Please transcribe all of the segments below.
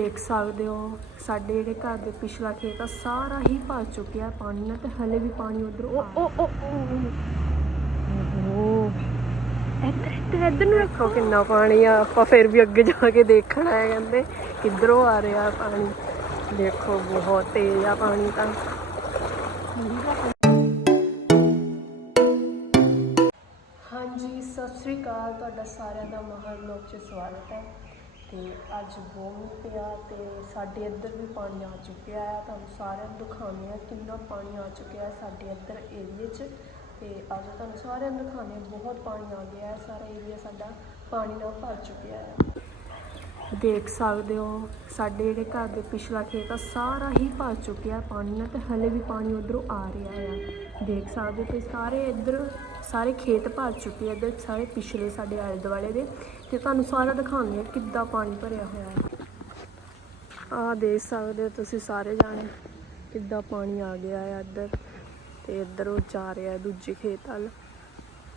ਦੇਖ ਸਕਦੇ ਹੋ, ਸਾਡੇ ਜਿਹੜੇ ਘਰ ਦੇ ਪਿਛਲਾ ਖੇਤ ਆ, ਸਾਰਾ ਹੀ ਭਰ ਚੁੱਕਿਆ ਪਾਣੀ ਨਾਲ ਤੇ ਹਲੇ ਵੀ ਪਾਣੀ ਉਧਰ ਓ ਓ ਓ ਇੱਧਰ ਇੱਧਰ ਨੂੰ ਰੱਖੋ ਕਿੰਨਾ ਪਾਣੀ ਆ। ਆਪਾਂ ਫਿਰ ਵੀ ਅੱਗੇ ਜਾ ਕੇ ਦੇਖਣਾ ਹੈ ਕਹਿੰਦੇ ਕਿੱਧਰੋਂ ਆ ਰਿਹਾ ਪਾਣੀ। ਦੇਖੋ, ਬਹੁਤ ਤੇਜ਼ ਆ ਪਾਣੀ ਤਾਂ। ਹਾਂਜੀ, ਸਤਿ ਸ੍ਰੀ ਅਕਾਲ। ਤੁਹਾਡਾ ਸਾਰਿਆਂ ਦਾ ਮਹਾਨ ਲੋਕ 'ਚ ਸਵਾਗਤ ਹੈ। ਅਤੇ ਅੱਜ ਬਹੁਤ ਮੀਂਹ ਪਿਆ ਅਤੇ ਸਾਡੇ ਇੱਧਰ ਵੀ ਪਾਣੀ ਆ ਚੁੱਕਿਆ ਆ ਤੁਹਾਨੂੰ ਸਾਰਿਆਂ ਨੂੰ ਦਿਖਾਉਂਦੇ ਹਾਂ ਕਿੰਨਾ ਪਾਣੀ ਆ ਚੁੱਕਿਆ ਹੈ ਸਾਡੇ ਇੱਧਰ ਏਰੀਏ 'ਚ। ਅਤੇ ਅੱਜ ਤੁਹਾਨੂੰ ਸਾਰਿਆਂ ਨੂੰ ਦਿਖਾਉਂਦੇ ਹਾਂ ਬਹੁਤ ਪਾਣੀ ਆ ਗਿਆ ਹੈ। ਸਾਰਾ ਏਰੀਆ ਸਾਡਾ ਪਾਣੀ ਨਾਲ ਭਰ ਚੁੱਕਿਆ ਹੈ। ਦੇਖ ਸਕਦੇ ਹੋ, ਸਾਡੇ ਜਿਹੜੇ ਘਰ ਦੇ ਪਿਛਲਾ ਖੇਤ ਆ, ਸਾਰਾ ਹੀ ਭਰ ਚੁੱਕਿਆ ਪਾਣੀ ਨਾਲ ਤੇ ਹਲੇ ਵੀ ਪਾਣੀ ਉਧਰੋਂ ਆ ਰਿਹਾ ਆ। ਦੇਖ ਸਕਦੇ ਹੋ ਤੇ ਸਾਰੇ ਇੱਧਰ ਸਾਰੇ ਖੇਤ ਭਰ ਚੁੱਕੇ ਆ, ਇੱਧਰ ਸਾਰੇ ਪਿਛਲੇ ਸਾਡੇ ਆਲੇ ਦੁਆਲੇ ਦੇ। ਤੇ ਤੁਹਾਨੂੰ ਸਾਰਾ ਦਿਖਾਉਂਦੇ ਆ ਕਿੱਦਾਂ ਪਾਣੀ ਭਰਿਆ ਹੋਇਆ ਹੈ। ਆਹ ਦੇਖ ਸਕਦੇ ਹੋ ਤੁਸੀਂ ਸਾਰੇ ਜਾਣੇ ਕਿੱਦਾਂ ਪਾਣੀ ਆ ਗਿਆ ਹੈ ਇੱਧਰ ਤੇ ਇੱਧਰ ਉਹ ਜਾ ਰਿਹਾ ਦੂਜੇ ਖੇਤ ਵੱਲ।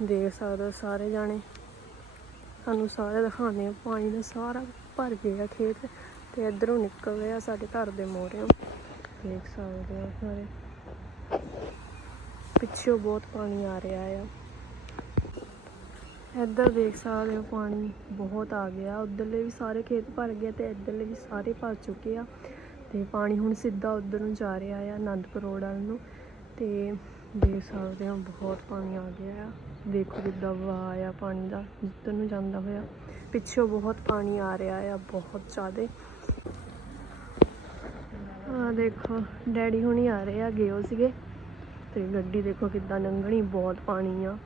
ਦੇਖ ਸਕਦੇ ਹੋ ਸਾਰੇ ਜਾਣੇ। ਤੁਹਾਨੂੰ ਸਾਰੇ ਦਿਖਾਉਂਦੇ ਆ ਪਾਣੀ ਦਾ ਸਾਰਾ ਭਰ ਗਿਆ ਖੇਤ ਤੇ ਇਧਰੋਂ ਨਿਕਲ ਰਿਹਾ ਸਾਡੇ ਘਰ ਦੇ ਮੋਹਰਿਓਂ। ਦੇਖ ਸਕਦੇ ਹੋ ਸਾਰੇ। ਪਿੱਛੋਂ ਬਹੁਤ ਪਾਣੀ ਆ ਰਿਹਾ ਆ। ਇੱਧਰ ਦੇਖ ਸਕਦੇ ਹੋ ਪਾਣੀ ਬਹੁਤ ਆ ਗਿਆ। ਉਧਰਲੇ ਵੀ ਸਾਰੇ ਖੇਤ ਭਰ ਗਏ ਤੇ ਇੱਧਰਲੇ ਵੀ ਸਾਰੇ ਭਰ ਚੁੱਕੇ ਆ। ਤੇ ਪਾਣੀ ਹੁਣ ਸਿੱਧਾ ਉਧਰ ਨੂੰ ਜਾ ਰਿਹਾ ਆ ਆਨੰਦਪੁਰ ਰੋਡ ਵੱਲ ਨੂੰ। ਤੇ ਦੇਖ ਸਕਦੇ ਹੋ ਬਹੁਤ ਪਾਣੀ ਆ ਗਿਆ ਆ। ਦੇਖੋ ਕਿੱਦਾਂ ਵਹਾਅ ਆ ਪਾਣੀ ਦਾ ਜਿੱਧਰ ਨੂੰ ਜਾਂਦਾ ਹੋਇਆ। ਪਿੱਛੋਂ ਬਹੁਤ ਪਾਣੀ ਆ ਰਿਹਾ ਆ, ਬਹੁਤ ਜ਼ਿਆਦੇ। ਆ ਦੇਖੋ, ਡੈਡੀ ਹੁਣੀ ਆ ਰਹੇ ਆ, ਗਏ ਹੋ ਸੀਗੇ। ਤੇ ਗੱਡੀ ਦੇਖੋ ਕਿੱਦਾਂ ਲੰਘਣੀ, ਬਹੁਤ ਪਾਣੀ ਆ।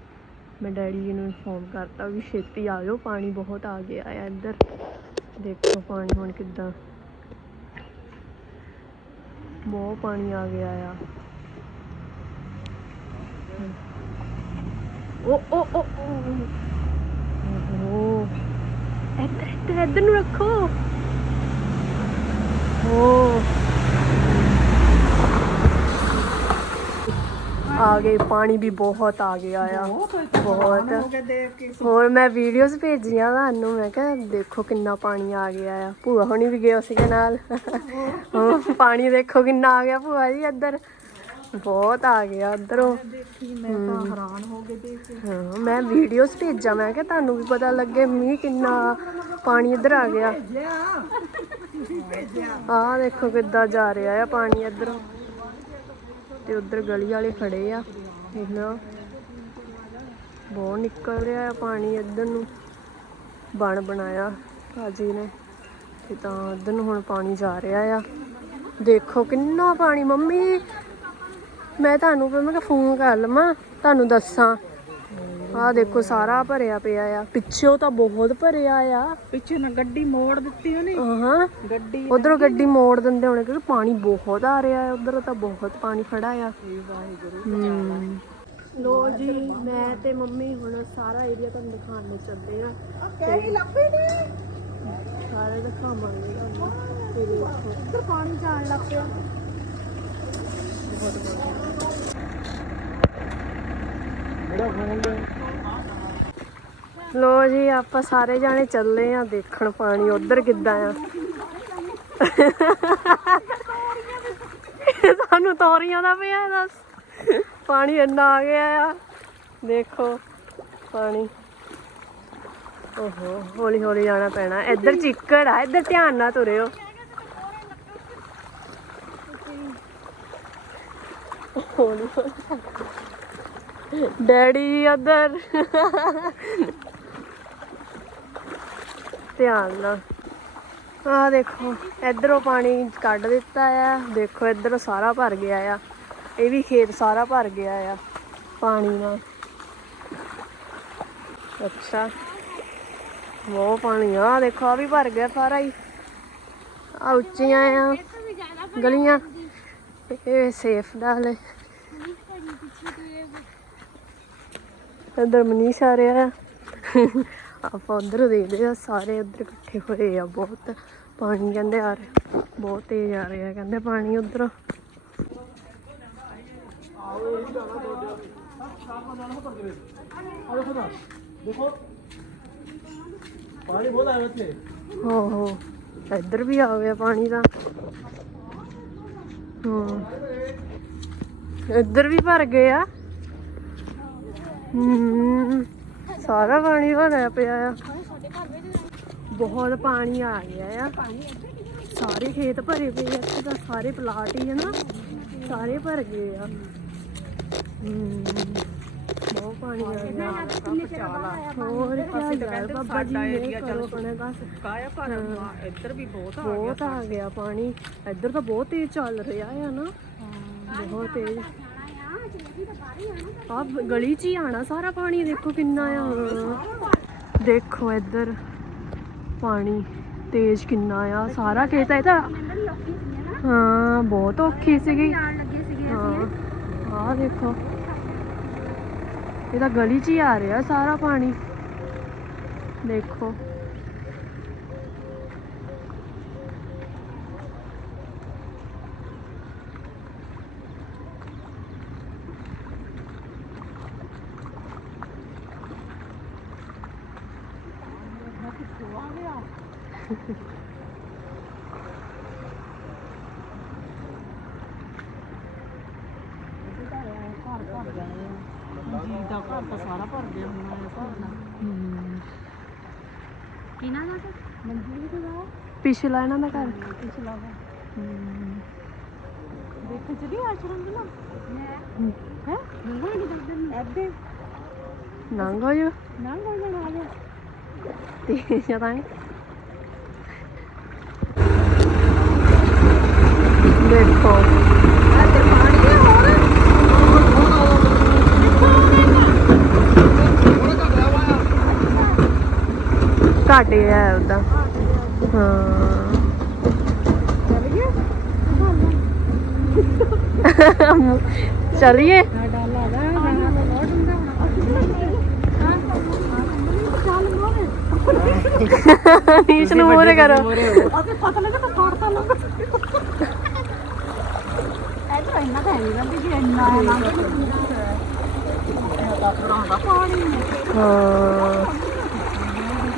ਮੈਂ ਡੈਡੀ ਜੀ ਨੂੰ ਇਨਫੋਰਮ ਕਰਤਾ ਵੀ ਛੇਤੀ ਆ ਜਾਓ, ਪਾਣੀ ਬਹੁਤ ਆ ਗਿਆ ਆ ਇੱਧਰ। ਦੇਖੋ ਪਾਣੀ ਹੁਣ ਕਿੱਦਾਂ। ਬਹੁਤ ਪਾਣੀ ਆ ਗਿਆ ਆ। ਓ ਓ ਓ ਓ। ਇੱਧਰ ਇੱਧਰ ਨੂੰ ਰੱਖੋ ਓ ਆ ਗਏ ਪਾਣੀ ਵੀ ਬਹੁਤ ਆ ਗਿਆ ਆ। ਬਹੁਤ ਹੋਰ ਮੈਂ ਵੀਡੀਓਜ਼ ਭੇਜੀਆਂ ਤੁਹਾਨੂੰ ਮੈਂ ਕਿਹਾ ਦੇਖੋ ਕਿੰਨਾ ਪਾਣੀ ਆ ਗਿਆ ਆ। ਭੂਆ ਹੁਣੀ ਵੀ ਗਏ ਸੀਗੇ ਨਾਲ। ਪਾਣੀ ਦੇਖੋ ਕਿੰਨਾ ਆ ਗਿਆ ਭੂਆ ਜੀ ਇੱਧਰ। ਬਹੁਤ ਆ ਗਿਆ ਉਧਰੋਂ ਮੈਂ ਤਾਂ ਹੈਰਾਨ ਹੋ ਗਈ ਦੇਖ ਕੇ। ਹਾਂ ਮੈਂ ਵੀਡੀਓਜ਼ ਭੇਜਾਂ ਮੈਂ ਕਿਹਾ ਤੁਹਾਨੂੰ ਵੀ ਪਤਾ ਲੱਗੇ ਮੀਂਹ ਕਿੰਨਾ ਪਾਣੀ ਇੱਧਰ ਆ ਗਿਆ। ਆਹ ਦੇਖੋ ਕਿੱਦਾਂ ਜਾ ਰਿਹਾ ਆ ਪਾਣੀ ਇੱਧਰੋਂ। ਤੇ ਉਧਰ ਗਲੀ ਵਾਲੇ ਖੜੇ ਆ। ਦੇਖ ਲਓ ਬਹੁਤ ਨਿਕਲ ਰਿਹਾ ਆ ਪਾਣੀ ਇੱਧਰ ਨੂੰ। ਬਣ ਬਣਾਇਆ ਭਾਜੀ ਨੇ ਤੇ ਤਾਂ ਉਧਰ ਨੂੰ ਹੁਣ ਪਾਣੀ ਜਾ ਰਿਹਾ ਆ। ਦੇਖੋ ਕਿੰਨਾ ਪਾਣੀ, ਮੰਮੀ। ਮੈਂ ਤੁਹਾਨੂੰ, ਮੈਂ ਕਿਹਾ ਫੋਨ ਕਰ ਲਵਾਂ, ਤੁਹਾਨੂੰ ਦੱਸਾਂ। ਆਹ ਦੇਖੋ ਸਾਰਾ ਭਰਿਆ ਪਿਆ ਆ। ਪਿੱਛੋਂ ਤਾਂ ਬਹੁਤ ਭਰਿਆ ਆ। ਪਿੱਛੇ ਨਾ ਗੱਡੀ ਮੋੜ ਦਿੱਤੀ ਉਹਨੇ। ਹਾਂ ਗੱਡੀ ਉਧਰੋਂ ਗੱਡੀ ਮੋੜ ਦਿੰਦੇ ਹੋਣੇ ਕਿਉਂਕਿ ਪਾਣੀ ਬਹੁਤ ਆ ਰਿਹਾ ਹੈ ਉਧਰ ਤਾਂ ਬਹੁਤ ਪਾਣੀ ਖੜਾ ਆ। ਲੋ ਜੀ ਮੈਂ ਤੇ ਮੰਮੀ ਹੁਣ ਸਾਰਾ ਏਰੀਆ ਤੁਹਾਨੂੰ ਦਿਖਾਉਣ ਨੂੰ ਚੱਲੇ ਆ। ਕਹੀ ਲੱਭੇ ਨੇ। ਸਾਰੇ ਦਿਖਾਵਾਂਗੇ ਤੁਹਾਨੂੰ। ਤੇ ਦੇਖੋ। ਇੱਧਰ ਪਾਣੀ ਜਾਣ ਲੱਗ ਪਿਆ। ਲੋ ਜੀ, ਆਪਾਂ ਸਾਰੇ ਜਾਣੇ ਚੱਲੇ ਆ ਦੇਖਣ ਪਾਣੀ, ਉਧਰ ਕਿੱਦਾਂ ਆ? ਸਾਨੂੰ ਤੋਰੀਆਂ ਦਾ ਪਿਆ, ਦੱਸ। ਪਾਣੀ ਇੰਨਾ ਆ ਗਿਆ ਆ। ਦੇਖੋ, ਪਾਣੀ। ਓਹੋ ਹੌਲੀ ਹੌਲੀ ਜਾਣਾ ਪੈਣਾ। ਇੱਧਰ ਚਿੱਕੜ ਆ, ਇੱਧਰ ਧਿਆਨ ਨਾਲ ਤੁਰਿਓ। ਹੌਲੀ ਡੈਡੀ, ਉਧਰ। ਧਿਆਨ ਨਾਲ। ਆ ਦੇਖੋ, ਇਧਰੋਂ ਪਾਣੀ ਕੱਢ ਦਿੱਤਾ ਆ। ਦੇਖੋ, ਇਧਰ ਸਾਰਾ ਭਰ ਗਿਆ ਆ। ਇਹ ਵੀ ਖੇਤ ਸਾਰਾ ਭਰ ਗਿਆ ਆ, ਪਾਣੀ ਨਾਲ। ਅੱਛਾ। ਉਹ ਪਾਣੀ ਆ। ਦੇਖੋ ਆ ਵੀ ਭਰ ਗਿਆ ਸਾਰਾ ਹੀ। ਆ ਉੱਚੀਆਂ ਆ, ਗਲੀਆਂ। ਇਹ ਸੇਫ ਨਾਲ ਇਧਰ ਮਨੀਸ਼ ਆ ਰਿਹਾ। ਆਪਾਂ ਉਧਰ ਦੇਖਦੇ ਆ, ਸਾਰੇ ਉਧਰ ਇਕੱਠੇ ਹੋਏ ਆ ਬਹੁਤ। ਪਾਣੀ ਕਹਿੰਦੇ ਆ ਰਿਹਾ, ਬਹੁਤ ਤੇਜ਼ ਆ ਰਿਹਾ ਕਹਿੰਦੇ ਪਾਣੀ ਉੱਧਰ। ਹੋ ਇੱਧਰ ਵੀ ਆ ਗਿਆ ਪਾਣੀ ਦਾ ਹੂੰ। ਇੱਧਰ ਵੀ ਭਰ ਗਏ ਆ। ਹੂੰ। ਸਾਰਾ ਪਾਣੀ ਭਰਿਆ ਪਿਆ ਆ। ਬਹੁਤ ਪਾਣੀ ਆ ਗਿਆ ਆ। ਸਾਰੇ ਖੇਤ ਭਰੇ ਪਏ ਆ ਇੱਥੇ ਤਾਂ ਸਾਰੇ ਪਲਾਟ ਹੀ ਆ ਨਾ। ਸਾਰੇ ਭਰ ਗਏ ਆ। ਬਹੁਤ ਪਾਣੀ ਆ ਗਿਆ। ਹੋਰ ਕੀ ਗੱਲ ਬਾਬਾ ਜੀ ਨੇ ਕਰੋ ਆਪਣੇ ਬਸ। ਕਾਇਆ ਪਰ ਇੱਧਰ ਵੀ ਬਹੁਤ ਬਹੁਤ ਆ ਗਿਆ ਪਾਣੀ। ਇੱਧਰ ਤਾਂ ਬਹੁਤ ਤੇਜ਼ ਚੱਲ ਰਿਹਾ ਆ ਨਾ। ਬਹੁਤ ਤੇਜ਼। ਆ ਗਲੀ 'ਚ ਹੀ ਆਣਾ, ਸਾਰਾ ਪਾਣੀ ਦੇਖੋ ਕਿੰਨਾ ਆ। ਦੇਖੋ ਇੱਧਰ ਪਾਣੀ, ਤੇਜ਼ ਕਿੰਨਾ ਆ, ਸਾਰਾ ਖੇਤ ਹੈ ਤਾਂ ਹਾਂ, ਬਹੁਤ ਔਖੀ ਸੀਗੀ। ਹਾਂ ਆ ਦੇਖੋ। ਇਹ ਤਾਂ ਗਲੀ 'ਚ ਹੀ ਆ ਰਿਹਾ ਸਾਰਾ ਪਾਣੀ। ਦੇਖੋ। ਜੀ ਦਾ ਘਰ ਤਾਂ ਸਾਰਾ ਭਰ ਗਿਆ ਹੁਣ ਇਹ ਹਿਸਾਬ ਨਾਲ ਕਿਹਨਾਂ ਦਾ ਮਨਜੂਰ ਦਾ ਪਿਛਲਾ ਇਹਨਾਂ ਦਾ ਘਰ। ਪਿਛਲਾ ਵਾ ਦੇਖ ਚਲੀ ਆਸ਼ਰਮ ਦੀ ਨਾ ਹੈ? ਨੰਗਾ ਨਹੀਂ ਦਰਦ ਐਦੇ ਨੰਗੋ ਜੋ ਨੰਗਾ ਜਣਾ ਆ ਗਿਆ ਤੇ ਜਦਾਂ ਦੇਖੋ ਇੱਧਰ ਪਾਣੀ ਹੈ ਹੋਰ ਘਾਟੇ ਆ ਉਹਦਾ ਹਾਂ ਚਲਿਏ ਆ ਡਾਲਾ ਦਾ ਗਾਣਾ ਦਾ ਲੋਡ ਹੁੰਦਾ ਚੱਲ ਨੀਚ ਨੂੰ ਮੋਰੇ ਕਰੋ। ਅਤੇ ਪਤਾ ਲੱਗਾ ਤਾਂ ਫਾੜ ਤਾਂ ਲੱਗਾ ਐਡਾ ਇੰਨਾ ਤਾਂ ਨਹੀਂ ਰਹਿੰਦੀ ਕਿ ਇੰਨਾ ਨਾ। ਪਾਣੀ ਹਾਂ।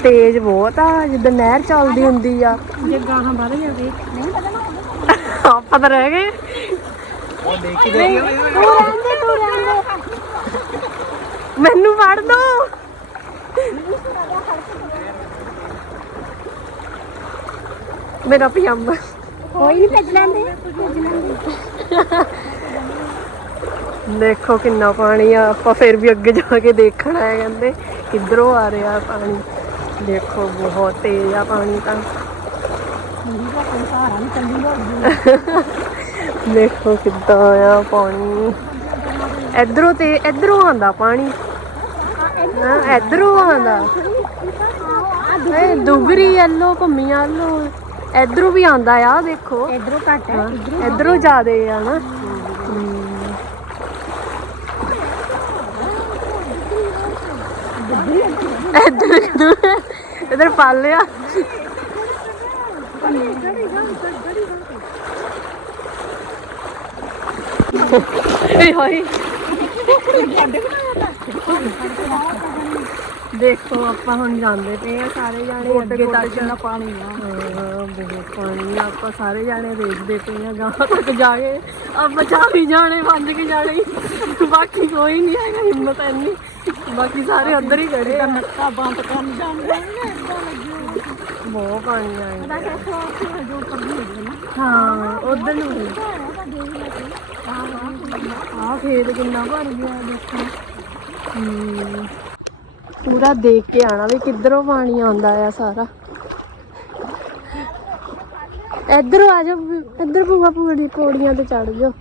ਤੇਜ਼ ਬਹੁਤ ਆ ਜਿੱਦਾਂ ਨਹਿਰ ਚੱਲਦੀ ਹੁੰਦੀ ਆ। ਜੇ ਗਾਹਾਂ ਵੱਧ ਜਾਵੇ ਨਹੀਂ ਪਤਾ ਨਾ ਆਪਾਂ ਤਾਂ ਰਹਿ ਗਏ। ਨਹੀਂ ਤੂੰ ਰਹਿੰਦੇ ਤੂੰ ਰਹਿੰਦੇ। ਮੈਨੂੰ ਫੜ ਦੋ। ਮੇਰਾ ਪਜਾਮਾ। ਕੋਈ ਨਹੀਂ ਭੇਜ ਲੈਂਦੇ। ਭੇਜ ਲੈਂਦੇ ਦੇਖੋ ਕਿੰਨਾ ਪਾਣੀ ਆ ਆਪਾਂ ਫਿਰ ਵੀ ਅੱਗੇ ਜਾ ਕੇ ਦੇਖਣਾ ਹੈ ਕਹਿੰਦੇ ਕਿੱਧਰੋਂ ਆ ਰਿਹਾ ਪਾਣੀ। ਦੇਖੋ ਬਹੁਤ ਤੇਜ਼ ਆ ਪਾਣੀ ਤਾਂ। ਦੇਖੋ ਕਿੱਦਾਂ ਆ ਪਾਣੀ। ਇਧਰੋਂ ਤੇ ਇਧਰੋਂ ਆਂਦਾ ਪਾਣੀ। ਹਾਂ ਇਧਰੋਂ ਆਂਦਾ ਇਹ ਦੁਗਰੀ ਯੈਲੋ ਘੁੰਮੀ ਯੈਲੋ ਇਧਰੋਂ ਵੀ ਆਂਦਾ ਆ ਦੇਖੋ। ਇਧਰੋਂ ਘੱਟ ਹੈ ਇਧਰੋਂ ਜ਼ਿਆਦੇ ਆ ਨਾ। ਇਧਰ ਇਧਰ ਪਲ ਲਿਆ। ਏ ਹਾਏ। ਦੇਖੋ ਆਪਾਂ ਹੁਣ ਜਾਂਦੇ ਪਏ ਆ ਸਾਰੇ ਜਾਣੇ ਅੱਗੇ ਤੱਕ ਕਿੰਨਾ ਪਾਣੀ ਆ ਬਹੁਤ ਪਾਣੀ ਆ ਆਪਾਂ ਸਾਰੇ ਜਾਣੇ ਦੇਖਦੇ ਪਏ ਆ ਗਾਂ ਤੱਕ ਜਾ ਕੇ ਆਪਾਂ ਚਾਹ ਵੀ ਜਾਣੇ ਪੰਜ ਕੇ ਜਾਣੇ। ਬਾਕੀ ਕੋਈ ਨਹੀਂ ਹੈਗਾ ਹਿੰਮਤ ਇੰਨੀ। ਬਾਕੀ ਸਾਰੇ ਉੱਧਰ ਹੀ ਖੜੇ ਆ। ਨੱਕਾ ਬੰਦ ਕਰਨ ਜਾਂਦੇ ਨੇ ਏਦਾਂ ਲੱਗੇ ਬਹੁਤ ਪਾਣੀ ਆਇਆ। ਦਾ ਕਿਥੋਂ ਉੱਥੇ ਜੋ ਕਰਦੀ ਹੈ ਨਾ। ਹਾਂ ਉਧਰ ਨੂੰ ਆ ਖੇਤ ਕਿੰਨਾ ਭਰ ਗਿਆ ਦੇਖੋ। ਪੂਰਾ ਦੇਖ ਕੇ ਆਣਾ ਵੀ ਕਿੱਧਰੋਂ ਪਾਣੀ ਆਉਂਦਾ ਆ ਸਾਰਾ। ਇੱਧਰੋਂ ਆ ਜਾਓ, ਇੱਧਰ ਭੂਆ ਪੂੜੀ ਪੌੜੀਆਂ ਤੇ ਚੜ ਜਾਓ।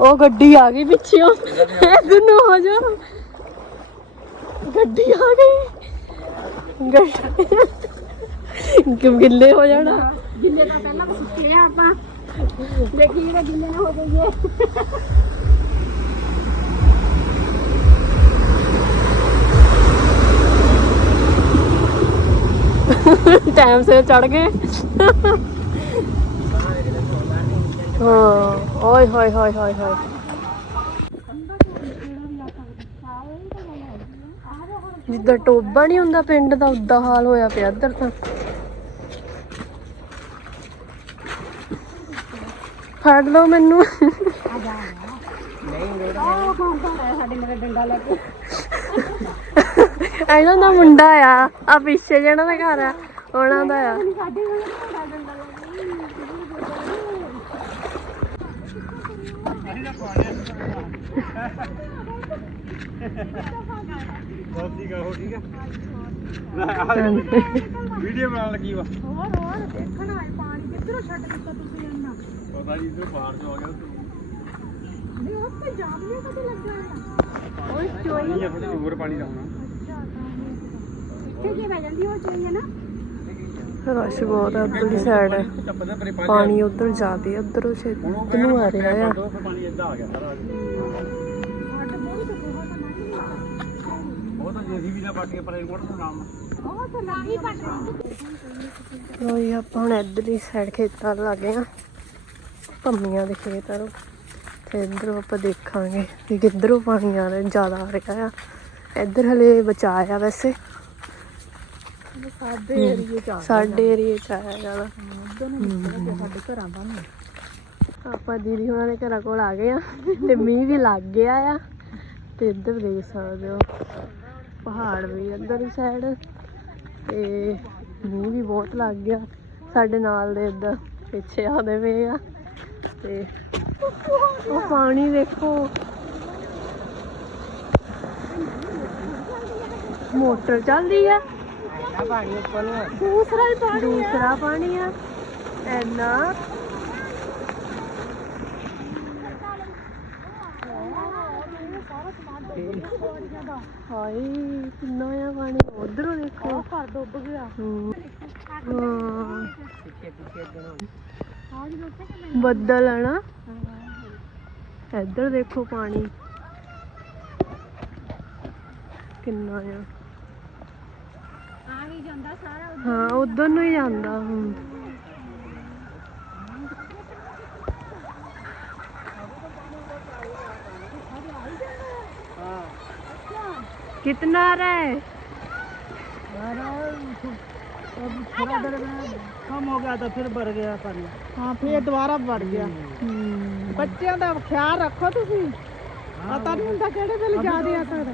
ਉਹ ਗੱਡੀ ਆ ਗਈ ਪਿੱਛੋਂ। ਇੱਧਰ ਨੂੰ ਹੋ ਜਾ ਗੱਡੀ ਆ ਗਈ। ਗੱਡੀ ਗਿੱਲੇ ਹੋ ਜਾਣਾ? ਗਿੱਲੇ ਤਾਂ ਪਹਿਲਾਂ ਸੁੱਕੇ ਆ ਆਪਾਂ। ਦੇਖੀ ਜਿਹੜੇ ਗਿੱਲੇ ਨਾ ਹੋ ਜਾਈਏ। ਟਾਈਮ ਸਿਰ ਚੜ ਗਏ। ਹਾਂ ਓਏ ਹੋਏ ਹੋਏ ਹੋਏ ਹੋਏ। ਜਿੱਦਾਂ ਟੋਬਾ ਨਹੀਂ ਹੁੰਦਾ ਪਿੰਡ ਦਾ ਉਦਾਂ ਹਾਲ ਹੋਇਆ ਪਿਆ ਇੱਧਰ ਤਾਂ। ਫੜ ਲਓ ਮੈਨੂੰ। ਕੌਣ ਆਇਆ ਸਾਡੇ ਮੇਰੇ ਡੰਡਾ ਲੈ ਕੇ ਇਹਨਾਂ ਦਾ ਮੁੰਡਾ ਆ। ਆ ਪਿੱਛੇ ਜਿਹੜਾ ਦਾ ਘਰ ਆ ਉਹਨਾਂ ਦਾ ਆ। ਸਾਡੇ ਕੋਲ ਡੰਡਾ ਡੰਡਾ ਲੈ ਬਹੁਤ ਠੀਕ ਆ ਹੋ ਠੀਕ ਆ ਵੀਡੀਓ ਬਣਾਉਣ ਲੱਗੀ ਵਾ। ਹੋਰ ਹੋਰ ਦੇਖਣ ਆਏ ਪਾਣੀ। ਕਿੱਧਰੋਂ ਛੱਡ ਦਿੱਤਾ ਤੁਸੀਂ ਇੰਨਾ ਪਤਾ ਜੀ ਇਧਰ ਬਾਹਰ ਤੋਂ ਆ ਗਿਆ ਨਹੀਂ ਉਹ ਤੇ ਜਾਮ ਨਹੀਂ ਕਦੇ ਲੱਗਾ ਹੈ ਓਏ ਪਾਣੀ ਆ ਥੋੜੀ ਹੋਰ ਪਾਣੀ ਦਾ ਹੋਣਾ ਇੱਥੇ ਬਹਿ ਜਾਂਦੀ ਉਹ ਚੋਈ ਨਾ ਰਸ਼ ਬਹੁਤ ਉੱਧਰ ਉੱਧਰਲੀ ਸਾਈਡ ਪਤਾ ਪਾਣੀ ਉੱਧਰ ਉਧਰ ਜ਼ਿਆਦੇ ਉਧਰੋਂ ਛੇਤੀ ਨੂੰ ਆ ਰਿਹਾ ਆ? ਪਾਣੀ ਇੱਦਾਂ ਆ ਗਿਆ ਸਾਰਾ ਲੋਈ ਆਪਾਂ ਹੁਣ ਇੱਧਰਲੀ ਸਾਈਡ ਖੇਤਾਂ ਵੱਲ ਲੱਗੇ ਆ। ਪੰਮੀਆਂ ਦੇ ਖੇਤ ਆ ਤੇ ਇੱਧਰੋਂ ਆਪਾਂ ਦੇਖਾਂਗੇ ਵੀ ਕਿੱਧਰੋਂ ਪਾਣੀ ਆ ਰਿਹਾ, ਜ਼ਿਆਦਾ ਆ ਰਿਹਾ ਆ। ਇੱਧਰ ਹਲੇ ਬਚਾਇਆ ਵੈਸੇ। ਸਾਡੇ ਏਰੀਏ ਚ ਸਾਡੇ ਏਰੀਏ ਚ ਆਇਆ ਜ਼ਿਆਦਾ ਸਾਡੇ ਘਰਾਂ ਦਾ ਆਪਾਂ ਦੀਦੀ ਉਹਨਾਂ ਦੇ ਘਰਾਂ ਕੋਲ ਆ ਗਏ ਆ ਤੇ ਮੀਂਹ ਵੀ ਲੱਗ ਗਿਆ ਆ। ਤੇ ਇੱਧਰ ਦੇਖ ਸਕਦੇ ਹੋ ਪਹਾੜ ਵੀ ਇੱਧਰ ਹੀ ਸਾਈਡ ਤੇ ਮੀਂਹ ਵੀ ਬਹੁਤ ਲੱਗ ਗਿਆ। ਸਾਡੇ ਨਾਲ ਦੇ ਇੱਧਰ ਪਿੱਛੇ ਆਉਂਦੇ ਪਏ ਆ। ਤੇ ਉਹ ਪਾਣੀ ਦੇਖੋ। ਮੋਟਰ ਚੱਲਦੀ ਆ। ਦੂਸਰਾ ਹੀ ਪਾਣੀ ਦੂਸਰਾ ਪਾਣੀ ਆ। ਐਨਾ। ਹਾਏ ਕਿੰਨਾ ਆ ਪਾਣੀ। ਉਧਰੋਂ ਦੇਖੋ। ਘਰ ਡੁੱਬ ਗਿਆ। ਹਮ, ਹਾਂ। ਬੱਦਲ ਹੈ ਨਾ। ਇੱਧਰ ਦੇਖੋ ਪਾਣੀ। ਕਿੰਨਾ ਆ। ਆ ਵੀ ਜਾਂਦਾ ਸਾਰਾ ਹਾਂ ਉਧਰ ਨੂੰ ਹੀ ਜਾਂਦਾ ਹੁਣ कितना आ रहा है थोड़ा देर में कम हो गया था फिर बढ़ गया पानी हाँ फिर दोबारा बढ़ गया ਬੱਚਿਆਂ ਦਾ ਖਿਆਲ ਰੱਖੋ ਤੁਸੀਂ ਪਤਾ ਨਹੀਂ ਹੁੰਦਾ ਕਿਹੜੇ ਵੇਲੇ ਜ਼ਿਆਦਾ ਆ ਸਕਦਾ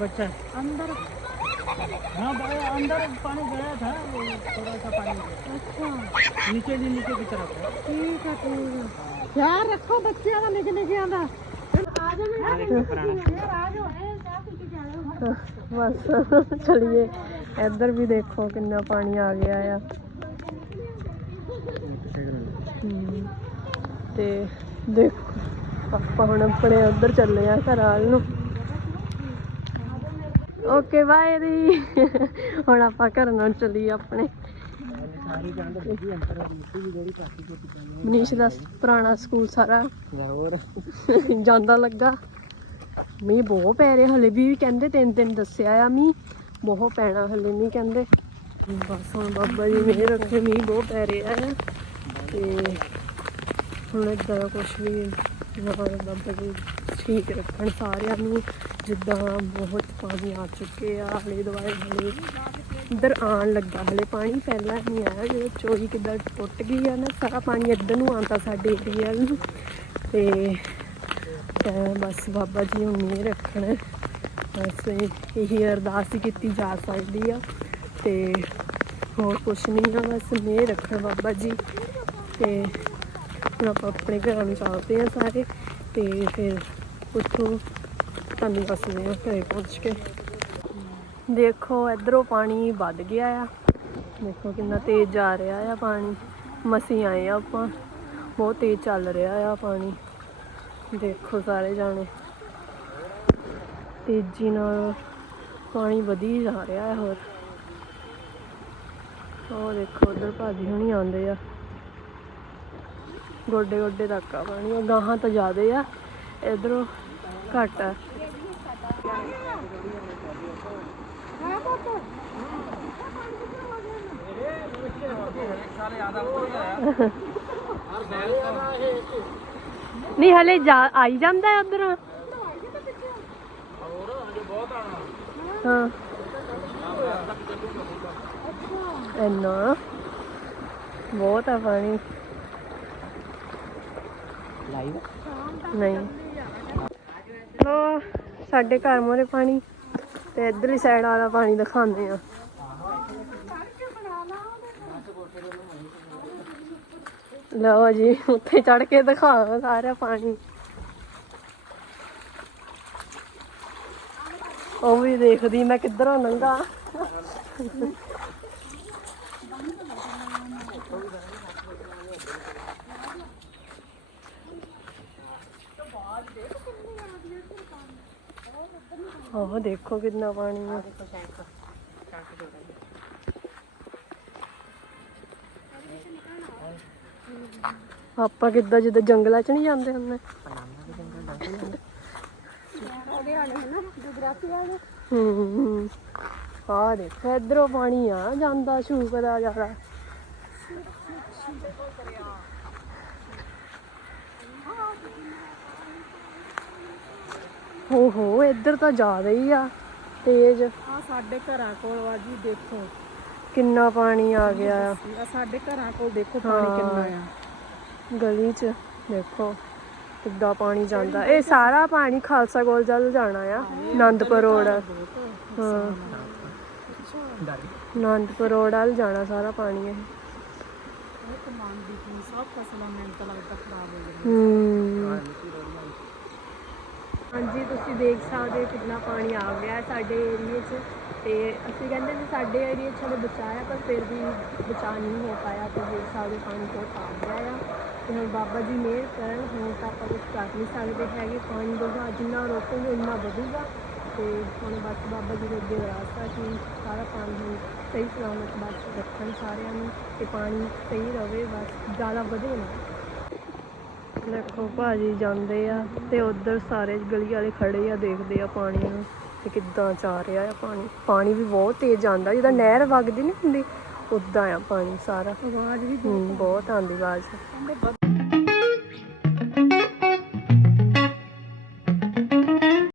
बच्चा ਅੰਦਰ हाँ भाई अंदर पानी गया था वो थोड़ा सा पानी अच्छा नीचे जी नीचे की तरफ है ਠੀਕ ਆ ਠੀਕ ਆ ਖਿਆਲ ਰੱਖੋ ਬੱਚਿਆਂ ਦਾ ਨਿੱਕੇ ਨਿੱਕਿਆਂ ਦਾ ਆ ਜਾ ਮੇਰਾ ਆ ਜਾ ਇਹ ਜਾ ਕੁਝ ਜਾਣਾ ਬਸ ਚਲਿਏ ਇੱਧਰ ਵੀ ਦੇਖੋ ਕਿੰਨਾ ਪਾਣੀ ਆ ਗਿਆ ਆ ਹਮ, ਤੇ ਦੇਖੋ ਆਪਾਂ ਹੁਣ ਆਪਣੇ ਉੱਧਰ ਚੱਲੇ ਆ ਘਰ ਵਾਲ ਨੂੰ ਓਕੇ ਬਾਏ ਦੀ ਹੁਣ ਆਪਾਂ ਘਰ ਨੂੰ ਚੱਲੀਏ ਆਪਣੇ। ਮਨੀਸ਼ ਦਾ ਪੁਰਾਣਾ ਸਕੂਲ ਸਾਰਾ। और ਜਾਂਦਾ ਲੱਗਾ। ਮੀਂਹ ਬਹੁਤ ਪੈ ਰਿਹਾ ਹਲੇ ਵੀ ਕਹਿੰਦੇ ਤਿੰਨ ਦਿਨ ਦੱਸਿਆ ਆ ਮੀਂਹ। ਬਹੁਤ ਪੈਣਾ ਹਲੇ ਨਹੀਂ ਕਹਿੰਦੇ। ਬਸ ਹੁਣ ਬਾਬਾ ਜੀ ਮਿਹਰ ਰੱਖੇ, ਮੀਂਹ ਬਹੁਤ ਪੈ ਰਿਹਾ ਆ ਤੇ ਹੁਣ ਏਦਾਂ ਦਾ ਕੁਛ ਵੀ ਬਾਬਾ ਜੀ ਠੀਕ ਰੱਖਣ ਸਾਰਿਆਂ ਨੂੰ। ਜਿੱਦਾਂ ਬਹੁਤ ਪਾਣੀ ਆ ਚੁੱਕੇ ਆ, ਹਲੇ ਦੁਆਲੇ ਹਲੇ ਇੱਧਰ ਆਉਣ ਲੱਗਾ, ਹਲੇ ਪਾਣੀ ਪਹਿਲਾਂ ਨਹੀਂ ਆਇਆ, ਜਦੋਂ ਚੋਰੀ ਕਿੱਦਾਂ ਟੁੱਟ ਗਈ ਆ ਨਾ, ਸਾਰਾ ਪਾਣੀ ਇੱਧਰ ਨੂੰ ਆਉਂਦਾ ਸਾਡੇ ਏਰੀਆ ਨੂੰ। ਤੇ ਬਸ ਬਾਬਾ ਜੀ ਹੁਣ ਨਹੀਂ ਰੱਖਣ, ਬਸ ਇਹੀ ਅਰਦਾਸ ਕੀਤੀ ਜਾ ਸਕਦੀ ਆ। ਤੇ ਹੋਰ ਕੁਛ ਨਹੀਂ ਆ, ਬਸ ਮਿਹਰ ਰੱਖਣ ਬਾਬਾ ਜੀ। ਤੇ ਹੁਣ ਆਪਾਂ ਆਪਣੇ ਘਰਾਂ ਨੂੰ ਚੱਲਦੇ ਆ ਸਾਰੇ, ਤੇ ਫਿਰ ਉੱਥੋਂ ਤੁਹਾਨੂੰ ਦੱਸਦੇ ਆ ਘਰੇ ਪਹੁੰਚ ਕੇ। ਦੇਖੋ, ਇਧਰੋਂ ਪਾਣੀ ਵੱਧ ਗਿਆ ਆ। ਦੇਖੋ ਕਿੰਨਾ ਤੇਜ਼ ਜਾ ਰਿਹਾ ਆ ਪਾਣੀ। ਮਸੀਂ ਆਏ ਆ ਆਪਾਂ। ਬਹੁਤ ਤੇਜ਼ ਚੱਲ ਰਿਹਾ ਆ ਪਾਣੀ। ਦੇਖੋ ਸਾਰੇ ਜਾਣੇ। ਤੇਜ਼ੀ ਨਾਲ ਪਾਣੀ ਵਧੀ ਜਾ ਰਿਹਾ ਹੈ ਹੋਰ। ਉਹ ਦੇਖੋ, ਉਧਰ ਭਾਜੀ ਹੁਣੀ ਆਉਂਦੇ ਆ। ਗੋਡੇ ਗੋਡੇ ਤੱਕ ਆ ਪਾਣੀ। ਉਹ ਗਾਹਾਂ ਤਾਂ ਜ਼ਿਆਦੇ ਆ। ਇਧਰੋਂ ਘੱਟ ਆ। ਨਹੀਂ ਹਲੇ ਜਾ ਆਈ ਜਾਂਦਾ ਹੈ ਉਧਰ? ਹਾਂ। ਇੰਨਾ। ਬਹੁਤ ਆ ਪਾਣੀ। ਲਾਈਵ ਨਹੀਂ। ਲੋ ਸਾਡੇ ਘਰ ਮੋਰੇ ਪਾਣੀ ਤੇ ਇਧਰਲੀ ਸਾਈਡ ਵਾਲਾ ਪਾਣੀ ਦਿਖਾਉਂਦੇ ਆ। ਲਓ ਜੀ, ਉੱਥੇ ਚੜ ਕੇ ਦਿਖਾ ਸਾਰਾ ਪਾਣੀ। ਉਹ ਵੀ ਦੇਖਦੀ ਮੈਂ ਕਿੱਧਰੋਂ ਲੰਘਾ। ਉਹ ਦੇਖੋ ਕਿੰਨਾ ਪਾਣੀ ਆ। ਆਪਾਂ ਕਿੱਦਾਂ ਜਿੱਦਾਂ ਜੰਗਲਾਂ 'ਚ ਨਹੀਂ ਜਾਂਦੇ ਹੁੰਦੇ? ਹੂੰ ਆ ਦੇਖੋ ਇਧਰੋਂ ਪਾਣੀ ਆ ਜਾਂਦਾ ਸ਼ੂਕਦਾ ਜ਼ਿਆਦਾ। ਹੋ ਹੋ ਇੱਧਰ ਤਾਂ ਜ਼ਿਆਦਾ ਹੀ ਆ ਤੇਜ਼। ਆ ਸਾਡੇ ਘਰਾਂ ਕੋਲ ਜੀ ਦੇਖੋ। ਕਿੰਨਾ ਪਾਣੀ ਆ ਗਿਆ। ਆ ਆ ਸਾਡੇ ਘਰਾਂ ਕੋਲ ਦੇਖੋ ਪਾਣੀ। ਕਿੰਨਾ ਆ। ਗਲੀ 'ਚ ਦੇਖੋ ਕਿੱਦਾਂ ਪਾਣੀ ਜਾਂਦਾ। ਇਹ ਸਾਰਾ ਪਾਣੀ ਖਾਲਸਾ ਕਾਲਜ ਵੱਲ ਜਾਣਾ ਆ ਆਨੰਦਪੁਰ ਰੋਡ। ਹਾਂ। ਆਨੰਦਪੁਰ ਰੋਡ ਵੱਲ ਜਾਣਾ ਸਾਰਾ ਪਾਣੀ ਇਹ। ਸਭ ਫਸਲਾਂ ਤਾਂ ਲੱਗਦਾ ਖਰਾਬ ਹੋ ਗਈਆਂ ਹੂੰ। ਹਾਂਜੀ, ਤੁਸੀਂ ਦੇਖ ਸਕਦੇ ਹੋ ਕਿੰਨਾ ਪਾਣੀ ਆ ਗਿਆ ਸਾਡੇ ਏਰੀਏ 'ਚ। ਤੇ ਅਸੀਂ ਕਹਿੰਦੇ ਸੀ ਸਾਡੇ ਏਰੀਏ 'ਚ ਹਲੇ ਬਚਾਇਆ, ਪਰ ਫਿਰ ਵੀ ਬਚਾ ਨਹੀਂ ਹੋ ਪਾਇਆ। ਤੇ ਦੇਖ ਸਕਦੇ ਪਾਣੀ ਬਹੁਤ ਆ ਗਿਆ ਆ। ਤੇ ਹੁਣ ਬਾਬਾ ਜੀ ਮਿਹਰ ਕਰਨ, ਹੁਣ ਤਾਂ ਆਪਾਂ ਕੁਝ ਕਰ ਨਹੀਂ ਸਕਦੇ ਹੈਗੇ। ਪਾਣੀ ਦਾ ਜਿੰਨਾ ਰੋਕੋਗੇ, ਉਨਾ ਵਧੂਗਾ। ਤੇ ਹੁਣ ਬਸ ਬਾਬਾ ਜੀ ਦੇ ਅੱਗੇ ਅਰਦਾਸ ਆ ਕਿ ਸਾਰਾ ਪਾਣੀ ਸਹੀ ਸਲਾਮਤ ਬਸ ਰੱਖਣ ਸਾਰਿਆਂ ਨੂੰ ਤੇ ਪਾਣੀ ਸਹੀ ਰਵੇ, ਬਸ ਜ਼ਿਆਦਾ ਵਧੇ ਨਾ। ਦੇਖੋ ਭਾਜੀ ਜਾਂਦੇ ਆ ਤੇ ਉਧਰ ਸਾਰੇ ਗਲੀ ਵਾਲੇ ਖੜੇ ਆ ਦੇਖਦੇ ਆ ਪਾਣੀ ਨੂੰ ਤੇ ਕਿੱਦਾਂ ਜਾ ਰਿਹਾ ਆ ਪਾਣੀ। ਪਾਣੀ ਵੀ ਬਹੁਤ ਤੇਜ਼ ਜਾਂਦਾ ਜਿੱਦਾਂ ਨਹਿਰ ਵਗਦੀ ਨਹੀਂ ਹੁੰਦੀ ਉਦਾਂ ਆ ਪਾਣੀ ਸਾਰਾ। ਆਵਾਜ਼ ਵੀ ਬਹੁਤ ਆਂਦੀ ਆਵਾਜ਼।